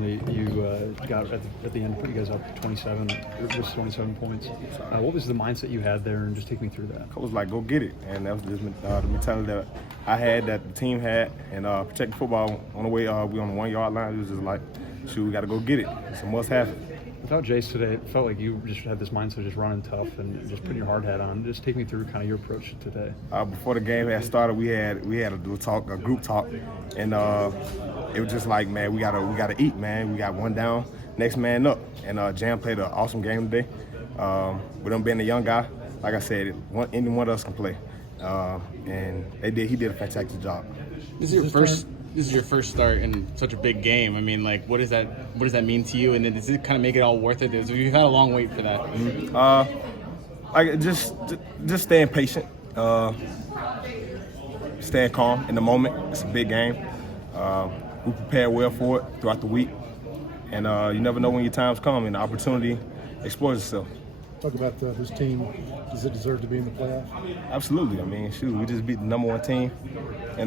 You got at the end, put you guys up 27, it was 27 points. What was the mindset you had there, and just take me through that? Coach was like, go get it. And that was just the mentality that I had, that the team had. And protecting football on the way, we on the 1 yard line. It was just like, shoot, we got to go get it. It's a must have it. Without Jace today, it felt like you just had this mindset of just running tough and just putting your hard hat on. Just take me through kind of your approach today. Before the game had started, we had a little talk, a group talk, and it was just like, man, we gotta eat, man. We got one down, next man up. And Jam played an awesome game today. With him being a young guy, like I said, any one of us can play, and he did a fantastic job. This is your first start in such a big game. I mean, like, what does that mean to you? And then does it kind of make it all worth it? You've had a long wait for that. Just staying patient, staying calm in the moment. It's a big game. We prepared well for it throughout the week, and you never know when your times come and the opportunity explores itself. Talk about this team. Does it deserve to be in the playoff? Absolutely. I mean, shoot, we just beat the #1 team in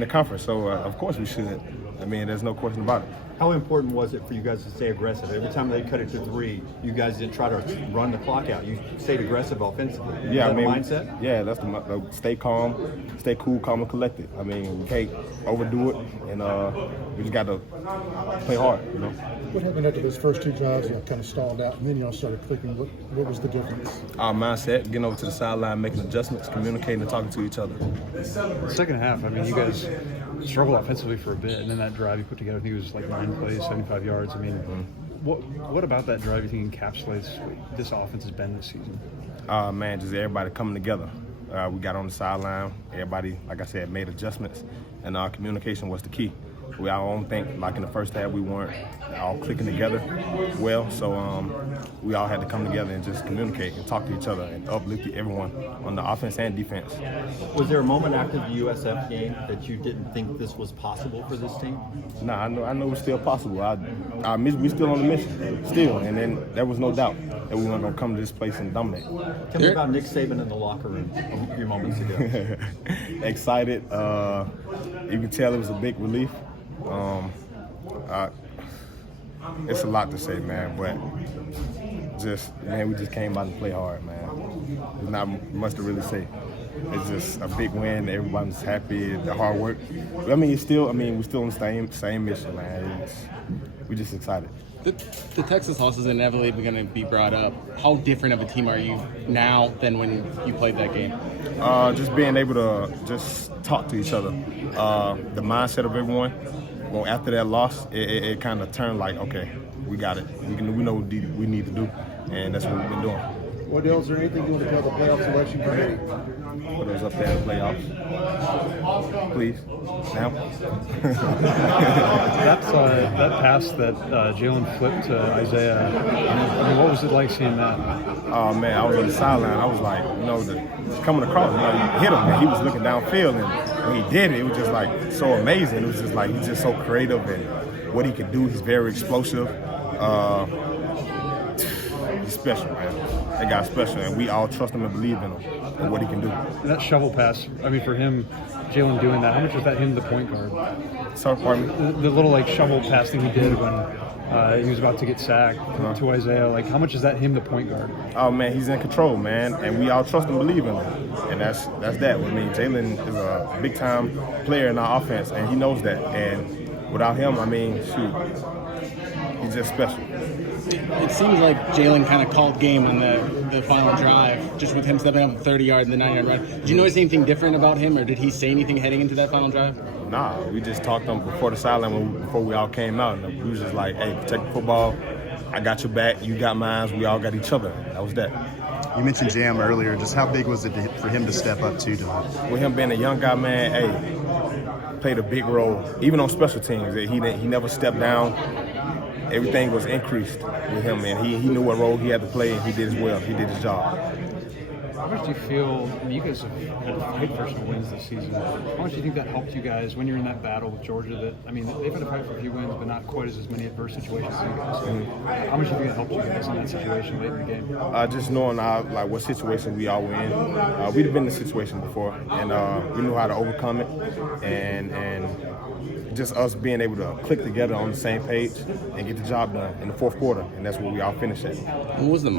the conference, so of course we should. I mean, there's no question about it. How important was it for you guys to stay aggressive? Every time they cut it to 3, you guys didn't try to run the clock out. You stayed aggressive offensively. Yeah, I mean, mindset? Yeah, that's the stay calm, stay cool, calm, and collected. I mean, we can't overdo it, and we just got to play hard, you know. What happened after those first 2 drives? You kind of stalled out, and then y'all started clicking. What was the difference? Our mindset, getting over to the sideline, making adjustments, communicating, and talking to each other. The second half, I mean, you guys struggled offensively for a bit, and then that drive you put together, I think it was like 9 plays, 75 yards. I mean, what about that drive you think encapsulates what this offense has been this season? Man, just everybody coming together. We got on the sideline. Everybody, like I said, made adjustments, and our communication was the key. I don't think, like in the first half, we weren't all clicking together well, so we all had to come together and just communicate and talk to each other and uplift everyone on the offense and defense. Was there a moment after the USF game that you didn't think this was possible for this team? Nah, I know it's still possible. We still on the mission, still, and then there was no doubt that we weren't going to come to this place and dominate. Tell me about Nick Saban in the locker room a few moments ago. Excited. You can tell it was a big relief. It's a lot to say, man, but we just came out and play hard, man. There's not much to really say. It's just a big win. Everyone's happy. The hard work. But, we're still on the same mission, man. We're just excited. The Texas loss is inevitably going to be brought up. How different of a team are you now than when you played that game? Just being able to just talk to each other. The mindset of everyone. Well, after that loss, it kind of turned like, okay, we got it. We know what we need to do, and that's what we've been doing. Roydell, is there anything you want to tell the playoff selection committee? Put us up there in the playoffs, please. Now. That pass that Jalen flipped to Isaiah. I mean, what was it like seeing that? Oh man, I was on the sideline. I was like, coming across, he hit him, and he was looking downfield, and when he did it, it was just like so amazing. It was just like he's just so creative and what he could do. He's very explosive. He's special, man. That guy's special, and we all trust him and believe in him and what he can do. And that shovel pass, I mean, for him, Jalen doing that, how much was that him, the point guard? Sorry, pardon me? The little, shovel pass thing he did when he was about to get sacked to Isaiah, how much is that him, the point guard? Oh, man, he's in control, man, and we all trust and believe in him. And that's that. I mean, Jalen is a big-time player in our offense, and he knows that. And without him, he's just special. It seems like Jalen kind of called game on the final drive, just with him stepping up 30 yards in the 9-yard run. Did you notice anything different about him, or did he say anything heading into that final drive? Nah, we just talked to him before the sideline before we all came out. And we was just like, hey, protect the football. I got your back. You got mine. We all got each other. That was that. You mentioned Jam earlier. Just how big was it for him to step up to tonight? With him being a young guy, man, hey, played a big role. Even on special teams, he never stepped down. Everything was increased with him, man. He knew what role he had to play, and he did as well. He did his job. How much do you feel, I mean, you guys have had to fight for some wins this season. How much do you think that helped you guys when you're in that battle with Georgia? That, I mean, they've had to fight for a few wins, but not quite as many adverse situations as you guys. So how much do you think it helped you guys in that situation late in the game? Just knowing like what situation we all were in. We've been in this situation before, and we knew how to overcome it, and just us being able to click together on the same page and get the job done in the fourth quarter, and that's where we all finished at. What was the